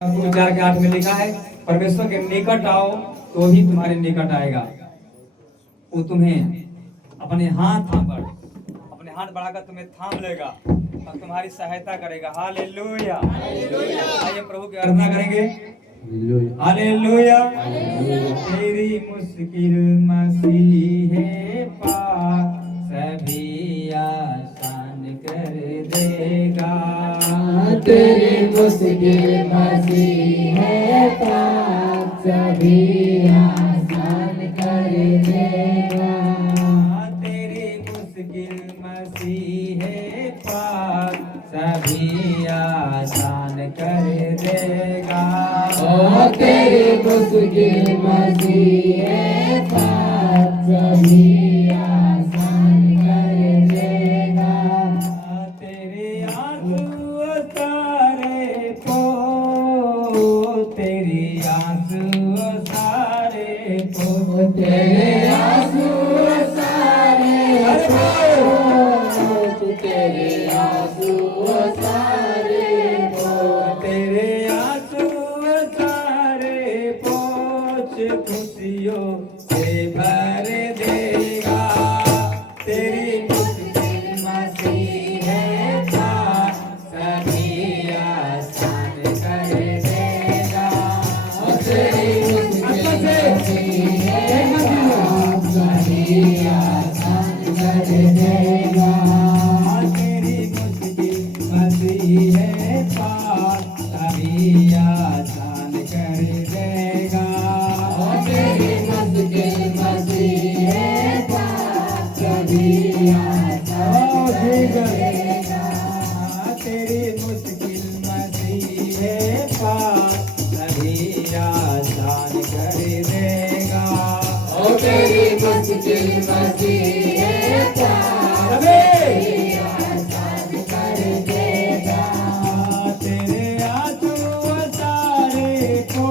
विचार के 8 में लिखा है, परमेश्वर के निकट आओ तो ही तुम्हारे निकट आएगा। वो तुम्हें अपने हाथ बढ़ाकर तुम्हें थाम लेगा और तुम्हारी सहायता करेगा। हालेलुया। आइए प्रभु की आराधना करेंगे। हालेलुया। तेरी मुश्किल मसीह है पार, सभी आसान कर देगा। तेरी मुश्किल मसीह है पार, सभी आसान कर देगा। तेरी मुश्किल मसीह है पार, सभी आसान कर देगा। ओ तेरी मुश्किल मसीह है पार, सभी आसान कर देगा। तेरे आंसू सारे को, तेरी आंसू सारे को, तेरे आंसू सारे को, तेरे आंसू सारे को, तेरे आंसू सारे पोंछ खुशियों से भर देगा। तेरी मुश्किल मसीह है पार, सभी आसान कर देगा। तेरी मुश्किल मसीह है पार, सभी आसान कर देगा। तेरी मुश्किल मसीह है पार, सभी आसान कर देगा। तेरी मुश्किल मसीह है पार, सभी आसान कर देगा। तेरी मुश्किल मसीह है पार, सभी आसान कर देगा। ओ तेरी मुश्किल मसीह है पार, सभी आसान कर देगा। तेरे आंसू सारे को,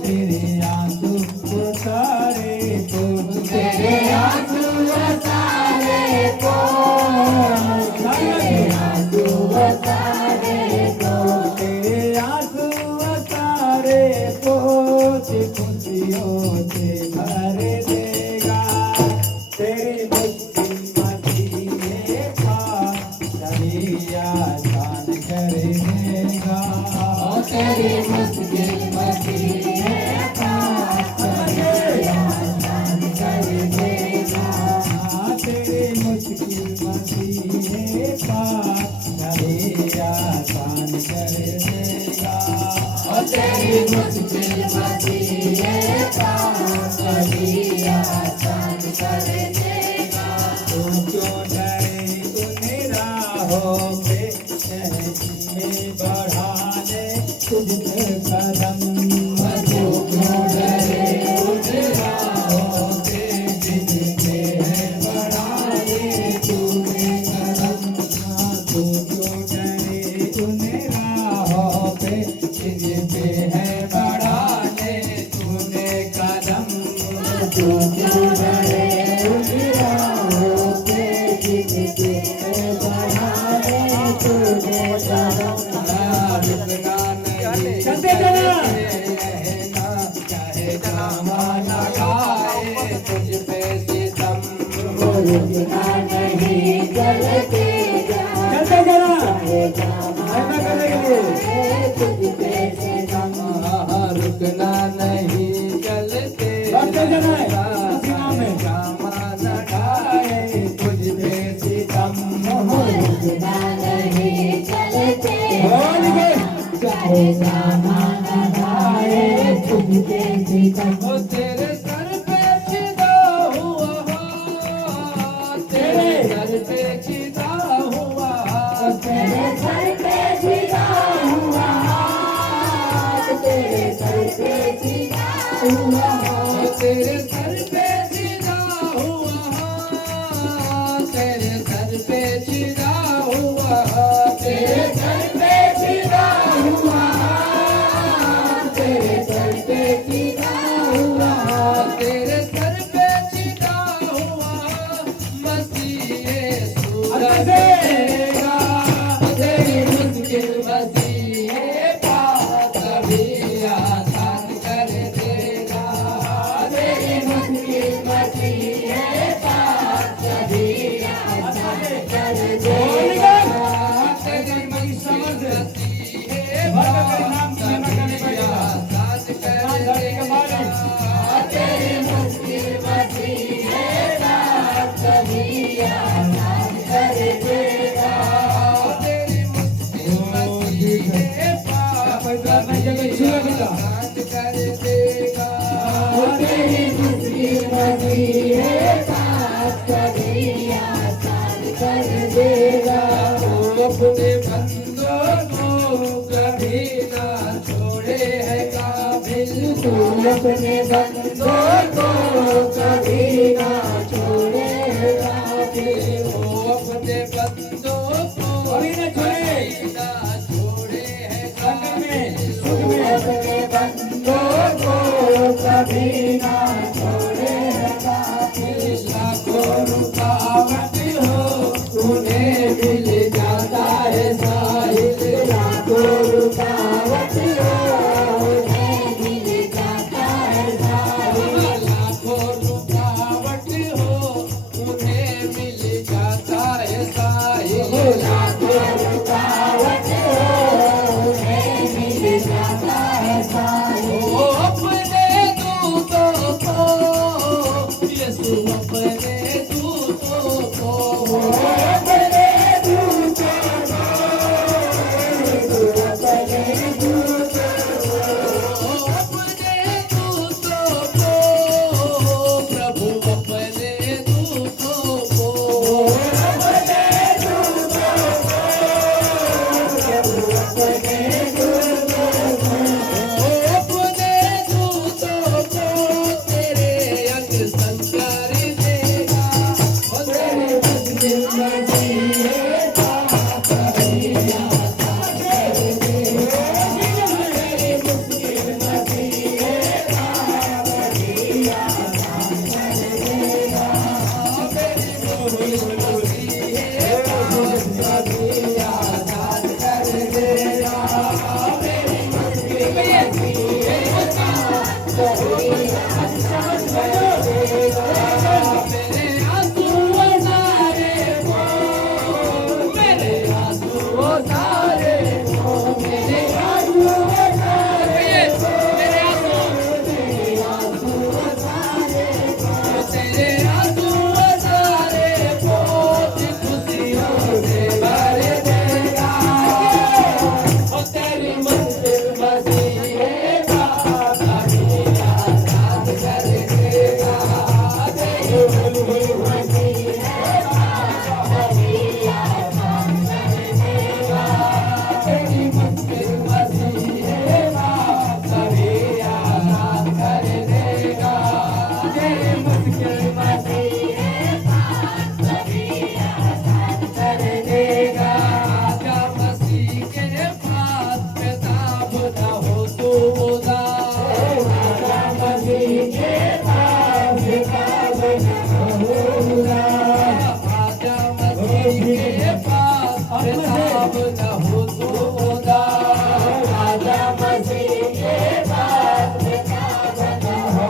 तेरे आंसू सारे को, तेरे आंसू सारे को, तेरे आंसू सारे को, तेरे आंसू सारे को खुशियों से भर देगा। तेरी मुश्किल मसीह है पार, सभी आसान कर देगा। ओ तेरी मुश्किल मसीह है पार, सभी आसान कर देगा। तेरी मुश्किल मसीह है पार, सभी आसान कर देगा। ओ तेरी मुश्किल मसीह है पार, सभी आसान कर देगा। तू क्यों डरे, तूने राहों पे चलने बढ़ाने तुझ पे कदम। तू क्यों डरे, उन राहों पे जिनके है बढ़ाने तूने कदम। तू क्यों डरे, तूने राहों पे जिनके है बढ़ाने तूने कदम। तू क्यों डरे, उन राहों पे जिनके है बढ़ाने तूने कदम। चलते जाना, चाहे जमाना खाए तुझ पे सितम। रुकना नहीं, चलते जा, चलते जाना, चाहे जमाना खाए तुझ पे सितम। रुकना नहीं, चलते बढ़ते जाना है, जमाना खाए तुझ पे सितम। रुकना नहीं, चलते होली जा, बोल। चाहे जमाना खाए तुझ पे सितम। ओ तेरे सर पे चिदा हुआ, तेरे सर पे चिदा हुआ, तेरे सर पे सीधा हुआ, तेरे सर पे सीधा हुआ, तेरे सर पे चिदा हुआ, तेरे सर पे चिदा हुआ, तेरे सर पे सीधा हुआ, तेरे सर पे सीधा हुआ। मैं जगत छुआ देगा आसान कर देगा। तेरी मुश्किल मसीह बात कभी आसान कर देगा। वो अपने बंदों को कभी ना छोड़े है काबिल। तू अपने बंदों को कभी ना छोड़ेगा। वो अपने बंदों को कभी न छोड़े। ना छोड़े है संकट में काबिल। सुख में अपने बंदों को कभी ना छोड़ेगा। लाखों रुकावट हो उन्हें मिल जाता है साहिल। लाखों रुकावट हो उन्हें मिल जाता है साहिल। लाखों रुकावट हो उन्हें मिल जाता है साहिल। लाखों रुकावट हो उन्हें मिल जाता है साहिल। वो अपने दूतों को यीशु अपने दूतों को अपने दूतों को, अपने दूतों अपने दूतों को प्रभु अपने दूतों को अपने दूतों को, अपने दूतों को, अपने दूतों को तेरे अंग संस्कार देगा। तेरे मुश्किल मसीह बात कभी आसान कर देगा। तेरे मुश्किल मसीह बात कभी आसान कर देगा। मेरे आंसू सारे को मेरे आंसू सारे को मेरे आंसू सारे तेरे आंसू सारे को खुशियों से भर देगा। ओ तेरी मुश्किल मसीह बात कभी आसान कर देगा। तेरी मुश्किल मसीह बात कभी आसान कर देगा। तेरी मुश्किल आजा मसीह के पास किताब न हो तू उदास। आजा मसीह के पास किताब न हो उदास। आजा मसीह के पास किताब न हो तू उदास। आजा मसीह के पास किताब न हो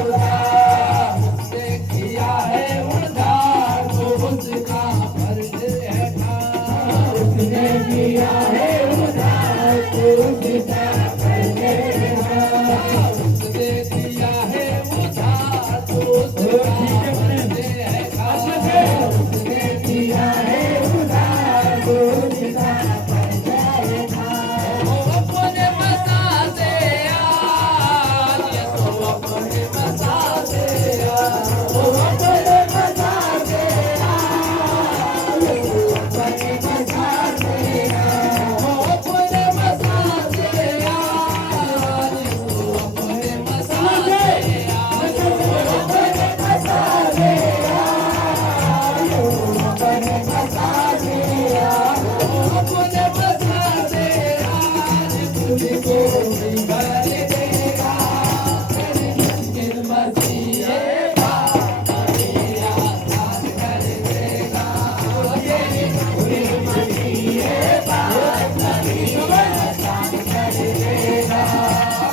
उदास। उसने किया है उद्धार तो उसका फर्ज है खास। उसने किया है उद्धार तो उसका फर्ज है खास। उसने किया है उद्धार तो उसका फर्ज है खास। उसने किया है उद्धार तो उसका फर्ज है खास। वो अपने मसा से आज ये तो अपने मसा से आज। वो अपने मसा से आज अपने मसा से आज। वो अपने मसा से आज वो अपने मसा से आज। वो अपने मसा से आज वो अपने मसा से आज। वो अपने मसा से आज तुझको भर देगा। तेरी मुश्किल मसीह बात कभी आसान कर देगा। तेरी मुश्किल मसीह बात कभी आसान कर देगा।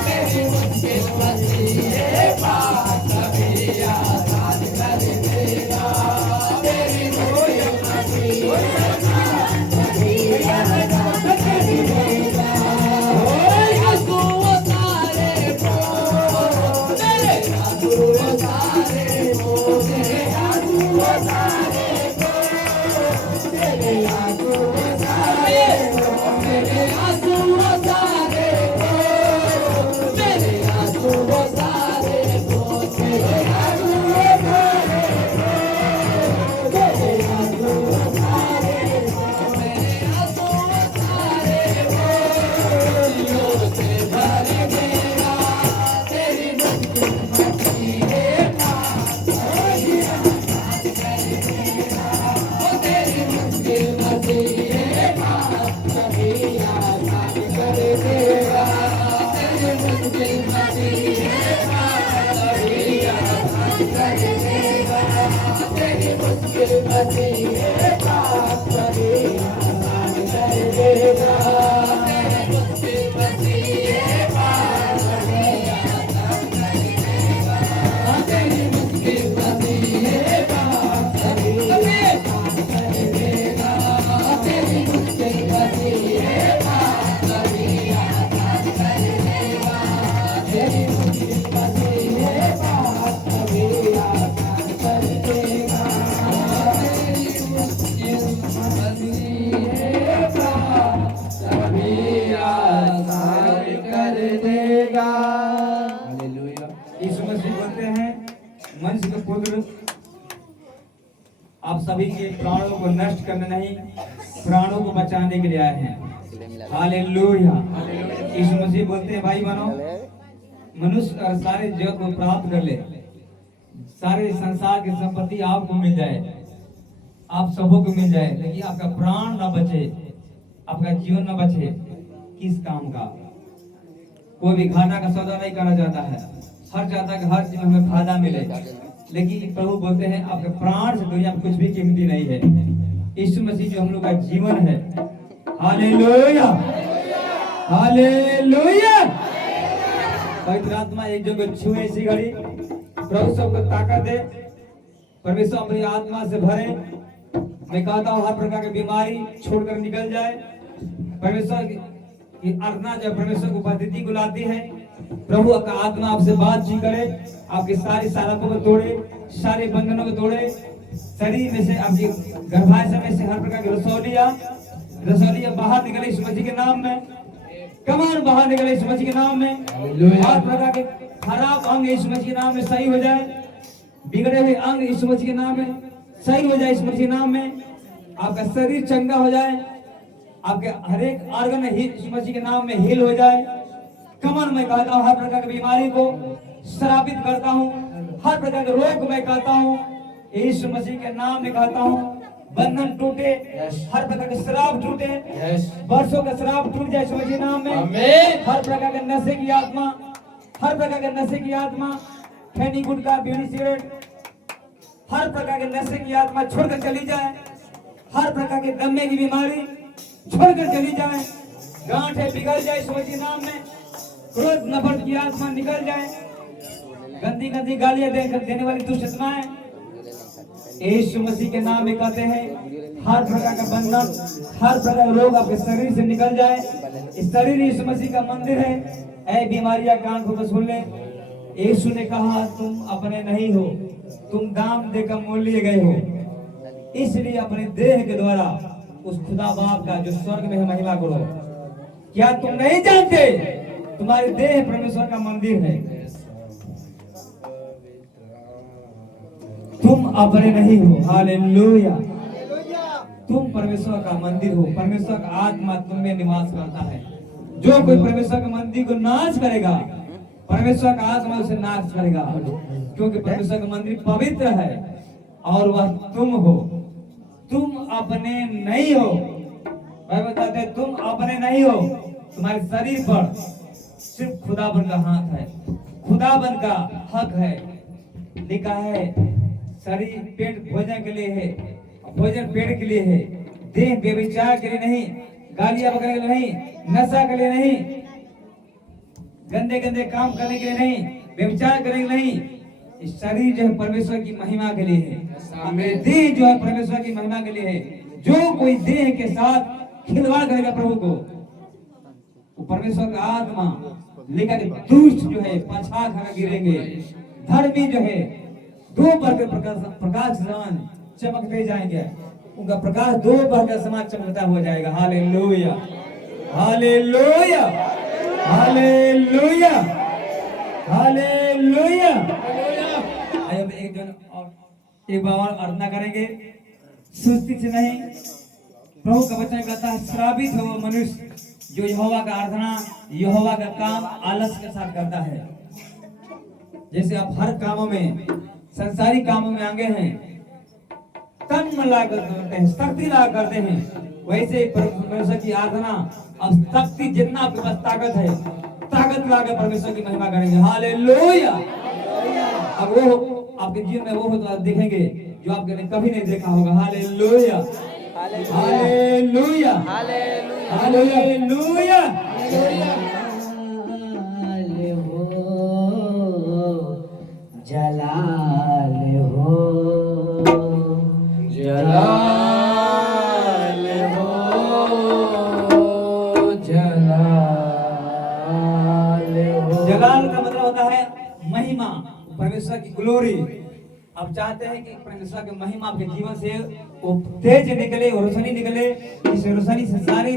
तेरी मुश्किल मसीह बात कभी आसान कर देगा। तेरी मुश्किल मसीह बात कभी आसान कर देगा। ओ यीशु मसीह पाप सभी आसान कर देगा। तेरी मुश्किल मसीह पाप सभी आसान कर देगा। तेरी मुश्किल मसीह पाप सभी आसान कर देगा। तेरी मुश्किल मसीह पाप सभी आसान कर देगा। तेरी मुश्किल मसीह पाप सभी आसान कर देगा। तेरी मुश्किल मसीह पाप सभी आसान कर देगा। हालेलुया। यीशु मसीह बोलते हैं, मनुष्य के पुत्र आप सभी के प्राणों को नष्ट करने नहीं, प्राणों को बचाने के लिए आए हैं। हालेलुया। यीशु मसीह बोलते हैं, भाई बनो, मनुष्य और सारे जगत को प्राप्त कर ले, सारे संसार की संपत्ति आपको मिल जाए, आप सबों को मिल जाए, लेकिन आपका प्राण ना बचे, आपका जीवन ना बचे, किस काम का? कोई भी घाटा का सौदा नहीं करना चाहता है, हर चाहता है कि हर चीज में हमें फायदा मिले, लेकिन प्रभु बोलते हैं आपके प्राण से दुनिया में कुछ भी कीमती नहीं है। यीशु मसीह जो हम लोग का जीवन है। Hallelujah, hallelujah. पवित्र आत्मा एक जन को छुए इसी घड़ी, प्रभु सबको ताकत दे, परमेश्वर अपनी आत्मा से भरे। मैं कहता हूँ हर प्रकार की बीमारी छोड़कर निकल जाए। परमेश्वर की आराधना जब परमेश्वर को उपस्थिति को लाती है, प्रभु का आत्मा आपसे बातचीत करे, आपकी सारी सालकों को तोड़े, सारे बंधनों को तोड़े, शरीर में से आपकी गर्भाशय में से हर प्रकार की रसौलियां बाहर निकले यीशु मसीह के नाम में। कमान बाहर निकले यीशु मसीह के नाम में। हर प्रकार के खराब अंग यीशु मसीह के नाम में सही हो जाए, बिगड़े हुए अंग यीशु मसीह के नाम में सही हो जाए, यीशु मसीह के नाम में। आपका शरीर चंगा हो जाए, आपके हर एक ऑर्गन यीशु मसीह के नाम में हील हो जाए। कमर में कहता हूँ हर प्रकार की बीमारी को श्रापित करता हूँ, हर प्रकार के रोग को मैं कहता हूँ यीशु मसीह के नाम में कहता हूँ, बंधन टूटे, हर प्रकार के श्राप टूटे, वर्षों का श्राप टूट जाए यीशु मसीह के नाम में। हर प्रकार के नशे की आत्मा, हर प्रकार के नशे की आत्मा, खैनी गुटखा बीड़ी सिगरेट, हर प्रकार के नशे की आत्मा छोड़कर चली जाए। हर प्रकार के दमे की बीमारी छोड़कर चली जाए, गांठें पिघल जाए यीशु मसीह के नाम में। क्रोध नफरत की आत्मा निकल जाए, गंदी गंदी गालियां देने वाली दुष्ट आत्माएं यीशु मसीह के नाम में कहते हैं, हर प्रकार का बंधन, हर प्रकार का रोग आपके शरीर से निकल जाए। इस शरीर यीशु मसीह का मंदिर है। ऐ बीमारियां कान को सुन ले, यीशु ने कहा तुम अपने नहीं हो, तुम दाम देकर मोल लिए गए हो, इसलिए अपने देह के द्वारा उस खुदा बाप का जो स्वर्ग में है महिमा करो। क्या तुम नहीं जानते तुम्हारे देह परमेश्वर का मंदिर है? तुम अपने नहीं हो। हालेलुया। तुम परमेश्वर का मंदिर हो, परमेश्वर का आत्मा तुम में निवास करता है। जो कोई परमेश्वर के मंदिर को नाश करेगा, परमेश्वर का आत्मा उसे नाश करेगा, क्योंकि परमेश्वर का मंदिर पवित्र है और वह तुम हो। तुम अपने नहीं हो। भाई बताते तुम अपने नहीं हो। तुम्हारे शरीर पर सिर्फ खुदाबंद का हाथ है, खुदाबंद का हक है। लिखा है शरीर पेट भोजन के लिए है, भोजन पेट के लिए है, देह व्यभिचार के लिए नहीं, गालियां बकने के लिए नहीं, नशा के लिए नहीं, गंदे गंदे काम करने के लिए नहीं, व्यभिचार करने के लिए नहीं। इस शरीर जो है परमेश्वर की महिमा के लिए है। मेरे देह जो है परमेश्वर की महिमा के लिए है। जो कोई देह के साथ खिलवाड़ करेगा प्रभु को, वो परमेश्वर का आत्मा लेकर दुष्ट जो है पछा खा गिरेंगे। धर्मी जो है दो बार के प्रकाश समान चमकते जाएंगे, उनका प्रकाश दो बार का समान चमकता हो जाएगा। Hallelujah, hallelujah, hallelujah, hallelujah. एक जन और एक बार आराधना करेंगे, सुस्ती से नहीं। प्रभु का वचन कहता है श्रापित हो वो मनुष्य जो यहोवा का आराधना, यहोवा का काम आलस के साथ करता है। जैसे आप हर कामों में, संसारी कामों में आगे हैं, तन मन लगा करते हैं, शक्ति लगा करते हैं, वैसे परमेश्वर की आराधना अब शक्ति जितना आपके पास ताकत है, ताकत लगा परमेश्वर की महिमा करेंगे। हालेलुया। अब वो आपके जीवन में वो होता देखेंगे जो आपने कभी नहीं देखा होगा। Hallelujah, hallelujah, hallelujah. जलाल हो, जलाल हो, जलाल हो। जलाल का मतलब होता है महिमा, परमेश्वर की ग्लोरी। आप चाहते हैं कि परमेश्वर की महिमा आपके जीवन से वो तेज निकले, वो रोशनी निकले, इस रोशनी से सारी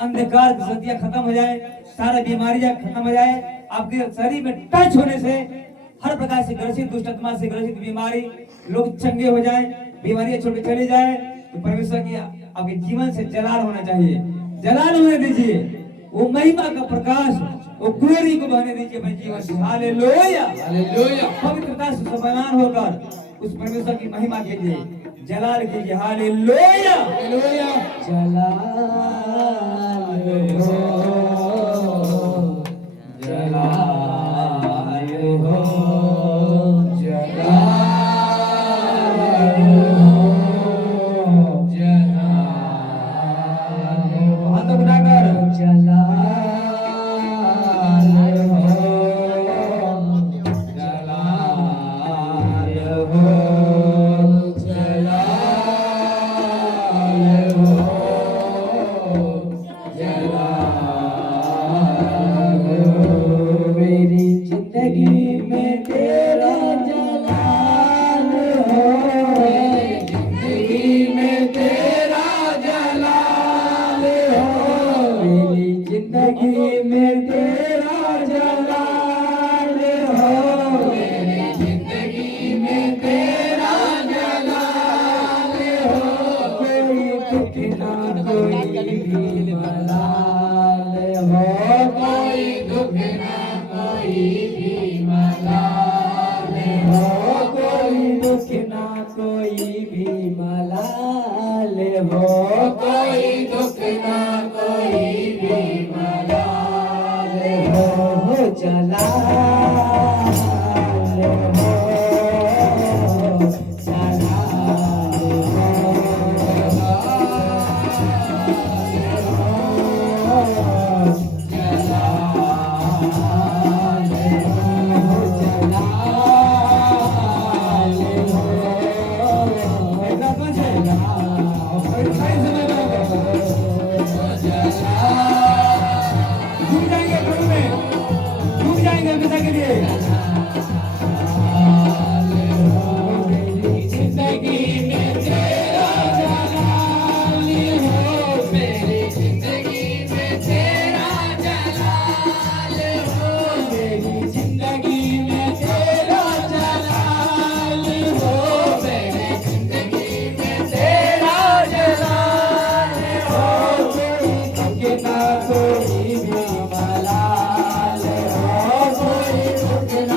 अंधकार की शक्तियां खत्म हो जाए, सारी बीमारियां खत्म हो जाए, आपके शरीर में टच होने से हर प्रकार से ग्रसित दुष्ट आत्मा से ग्रसित बीमारी लोग चंगे हो जाए, बीमारियां छोड़ के चली जाए। तो परमेश्वर की आपके जीवन से जलाल होना चाहिए, जलाल होने दीजिए, वो महिमा का प्रकाश, वो ग्लोरी को बहने दीजिए अपने जीवन से। Hallelujah, hallelujah. पवित्रता से समान होकर उस परमेश्वर की महिमा कीजिए, जलाल कीजिए। Hallelujah, hallelujah. जलाल हो, जलाल हो, जलाल हो, जलाल हो। हाथों उठाकर जलाल हो, जलाल हो, जलाल हो, जलाल हो। मेरी जिंदगी में तेरा जलाल हो, मेरी जिंदगी में तेरा जलाल हो, मेरी जिंदगी में तेरा जलाल हो, मेरी जिंदगी में तेरा जलाल हो। कोई दुख ना कोई भी मलाल हो, कोई दुख ना कोई भी मलाल हो, कोई दुख ना कोई भी मलाल हो, कोई दुख ना कोई भी मलाल हो। जलाल हो, जलाल डूब जाएंगे प्रभु में, डूब जाएंगे हमेशा के लिए। जिंदगी में तेरा जलाल हो, मेरी जिंदगी में तेरा जलाल हो, मेरी जिंदगी में तेरा जलाल हो, मेरी जिंदगी में तेरा जलाल हो। कोई दुख ना कोई भी मलाल हो, कोई दुख ना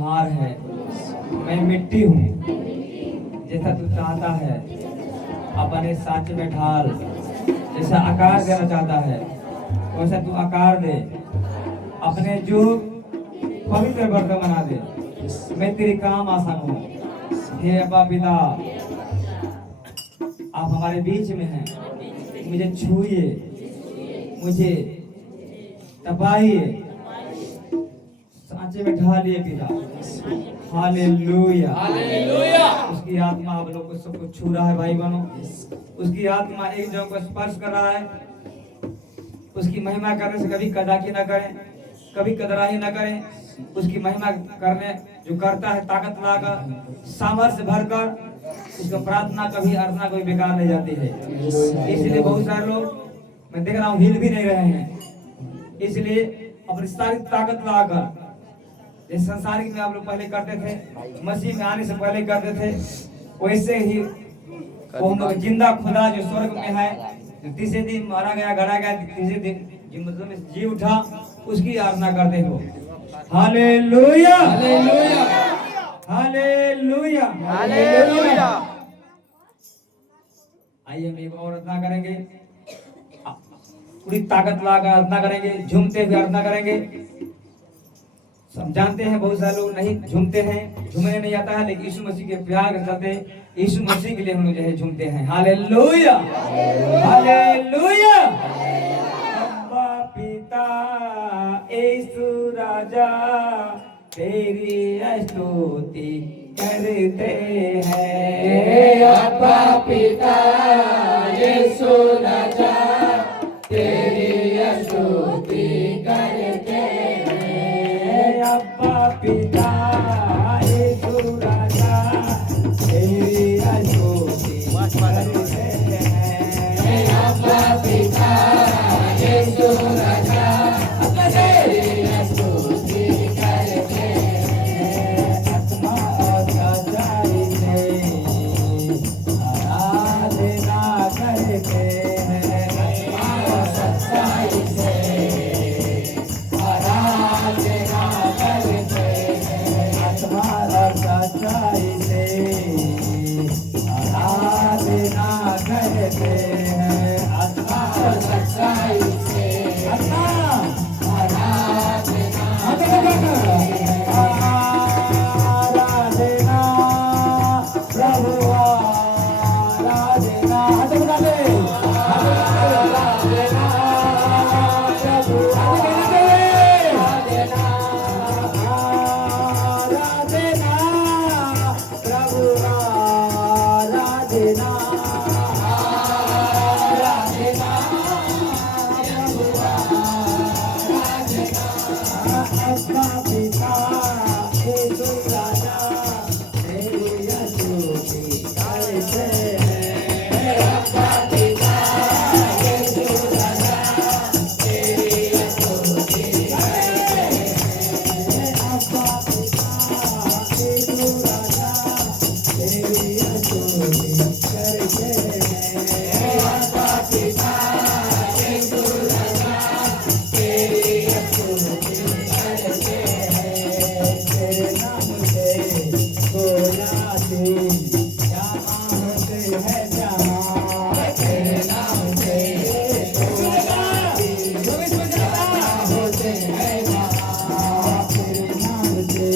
कुम्हार है, मैं मिट्टी हूँ। जैसा तू चाहता है अपने सांचे में ढाल, जैसा आकार देना चाहता है वैसा तू आकार दे, अपने जो पवित्र बर्तन बना दे। मैं तेरे काम आसान हूँ। हे अब्बा पिता, आप हमारे बीच में हैं, मुझे छूइए, मुझे तपाइए, सांचे में ढालिए पिता। Hallelujah, hallelujah. उसकी आत्मा आप लोग को सबको छू रहा है भाई बहनों। उसकी आत्मा एक जगह को स्पर्श कर रहा है। उसकी महिमा करने से कभी कदाकी न करें, कभी कदराही न करें। उसकी महिमा करने जो करता है ताकत लाकर, सामर्थ्य भरकर, उसका प्रार्थना कभी अर्चना कोई बेकार नहीं जाती है। इसलिए बहुत सारे लोग मैं देख रहा हूँ हिल भी नहीं रहे हैं। इसलिए अपनी सारी ताकत लाकर, जैसे संसारिक में आप लोग पहले करते थे, मसीह में आने से पहले करते थे, वैसे ही वो हम लोग जिंदा खुदा जो स्वर्ग में है, जो तीसरे दिन मारा गया, गड़ा गया, तीसरे दिन जो मतलब जी उठा, उसकी आराधना करते हो। Hallelujah, hallelujah, hallelujah, hallelujah. आइए हम एक और आराधना करेंगे, पूरी ताकत लाकर आराधना करेंगे, झूमते हुए आराधना करेंगे। सब जानते हैं बहुत सारे लोग नहीं झूमते हैं, झूमने नहीं आता है, लेकिन यीशु मसीह के प्यार के चलते यीशु मसीह के लिए हम लोग जो है झूमते हैं। Hallelujah, hallelujah. अब्बा पिता यीशु राजा तेरी स्तुति करते हैं। अब्बा पिता यीशु राजा तेरी स्तुति करते हैं। अब्बा पिता यीशु राजा तेरी स्तुति करते हैं। अब्बा पिता यीशु राजा तेरी स्तुति करते हैं। आत्मा और सच्चाई से आराधना करते हैं। आत्मा और सच्चाई से आराधना करते हैं। आत्मा और सच्चाई से आराधना करते हैं। आत्मा और सच्चाई से आत्मा आराधना आराधना प्रभु आराधना। हाथ उठा ले, हाथ उठा ले, आराधना प्रभु आराधना। आराधना प्रभु आराधना। आराधना प्रभु आराधना। अब्बा पिता यीशु राजा तेरी स्तुति करते हैं। अब्बा पिता यीशु राजा तेरी स्तुति करते हैं। अब्बा पिता यीशु राजा तेरी स्तुति करते हैं। अब्बा पिता यीशु राजा तेरी स्तुति करते हैं। तेरे नाम से सोया दिन जहाँ होते हैं जहाँ, तेरे नाम से सोया दिन जहाँ होते हैं जहाँ, तेरे नाम से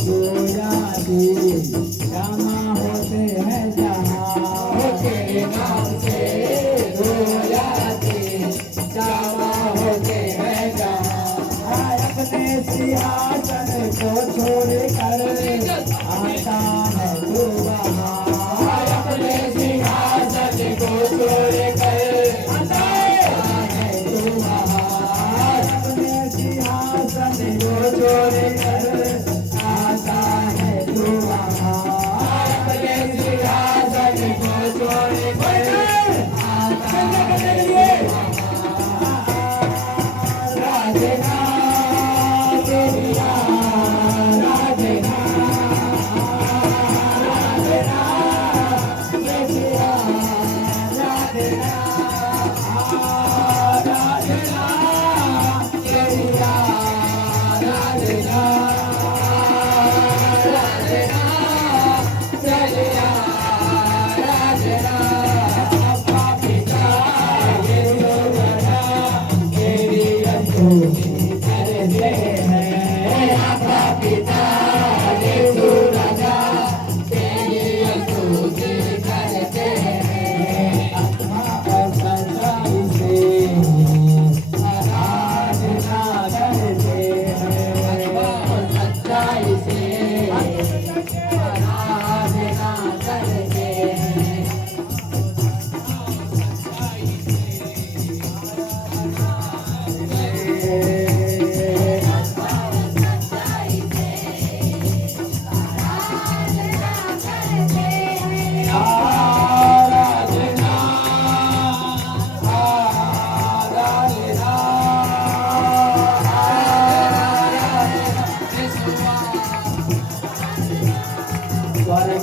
सोया दिन जहाँ होते हैं जहाँ, तेरे नाम से रोया दिन जहाँ होते हैं जहाँ। अपने सिंहासन को छोड़ कर आता है तू वहाँ। अपने सिंहासन को छोड़ कर आता है तू वहाँ। अपने सिंहासन को छोड़ कर आता है तू वहाँ। अपने सिंहासन को छोड़ कर आता है तू राधना तेरी आराधना।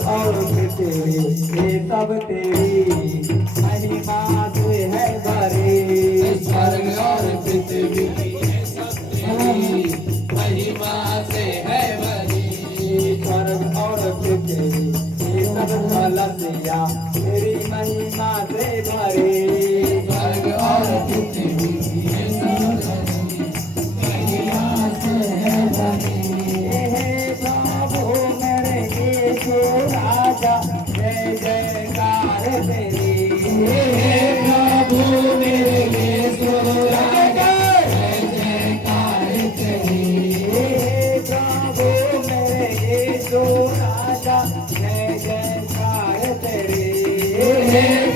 और पृथ्वी ये सब तेरी महिमा से है भरे। स्वर्ग और पृथ्वी ये सब तेरी महिमा से है भरी। स्वर्ग और पृथ्वी ये सब कलसिया तेरी महिमा से भरे। स्वर्ग और पृथ्वी ये सब महिमा से है भरी। हे प्रभु मेरे यीशु राजा जय जयकार तेरी। हे प्रभु मेरे यीशु राजा जय जयकार तेरी। हे प्रभु मेरे यीशु राजा जय जयकार तेरी। हे